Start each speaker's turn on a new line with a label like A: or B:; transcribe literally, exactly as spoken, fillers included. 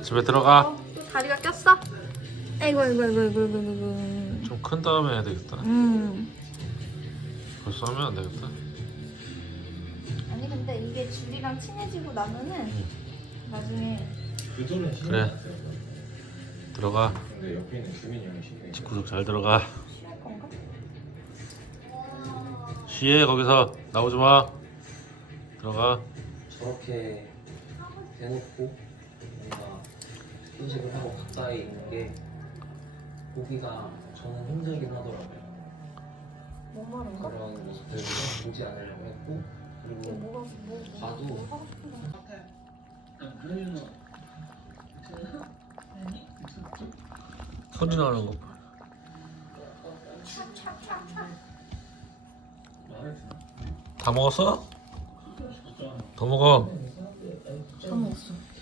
A: 집에 들어가.
B: 어, 또 다리가 꼈어? 아이고 아이고 아이고 아이고 아이고 아이고.
A: 좀 큰 다음에 해야 되겠다.
B: 음.
A: 벌써 하면 안 되겠다.
B: 아니 근데 이게 줄이랑 친해지고 나면은 나중에
A: 그래. 들어가.
C: 근데 옆에 있는 주민이 형이 신경
A: 집구석 잘 들어가.
B: 취할 건가?
A: 쉬해 거기서 나오지 마. 들어가.
D: 저렇게 대놓고 뭔가 휴식을 하고 가까이 있는 게 보기가 저는 힘들긴 하더라고요.
B: 뭐 말인가?
D: 그런 모습들을 보지 않으려고 했고
B: 이게
D: 그리고
B: 뭐가 뭐
D: 봐도
B: 뭐 하고 싶은 거야?
A: 소리 나는 거 봐. 다 먹었어? 더 먹어.